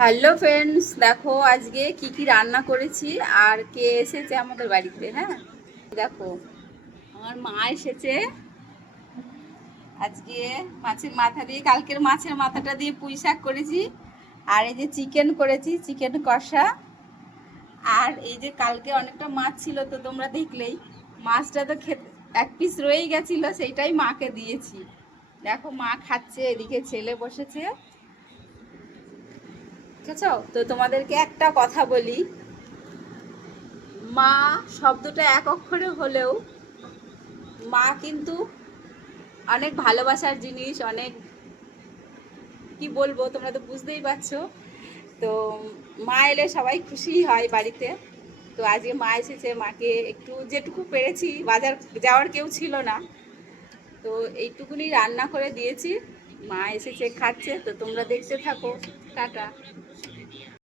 Hello friends, দেখো আজকে কি কি রান্না করেছি আর কে এসেছে আমাদের বাড়িতে। হ্যাঁ, দেখো আমার মা এসেছে আজকে। মাছের মাথা দিয়ে, কালকের মাছের মাথাটা দিয়ে পুঁই শাক করেছি। আর এই যে চিকেন করেছি, চিকেন কষা। আর এই যে কালকে অনেকটা মাছ ছিল, তো তোমরা দেখলেই মাছটা তো খেতে এক পিস রয়েই গেছিল, সেইটাই মাকে দিয়েছি। দেখো মা খাচ্ছে, এদিকে ছেলে বসেছে। ঠিক আছে, তো তোমাদেরকে একটা কথা বলি, মা শব্দটা এক অক্ষরে হলেও মা কিন্তু অনেক ভালোবাসার জিনিস, অনেক কি বলবো, তোমরা তো বুঝতেই পারছো। তো মা এলে সবাই খুশি হয় বাড়িতে। তো আজকে মা এসেছে, মাকে একটু যেটুকু পেরেছি, বাজার যাওয়ার কেউ ছিল না, তো এইটুকুনি রান্না করে দিয়েছি। মা এসেছে, খাচ্ছে, তো তোমরা দেখতে থাকো। টাটা।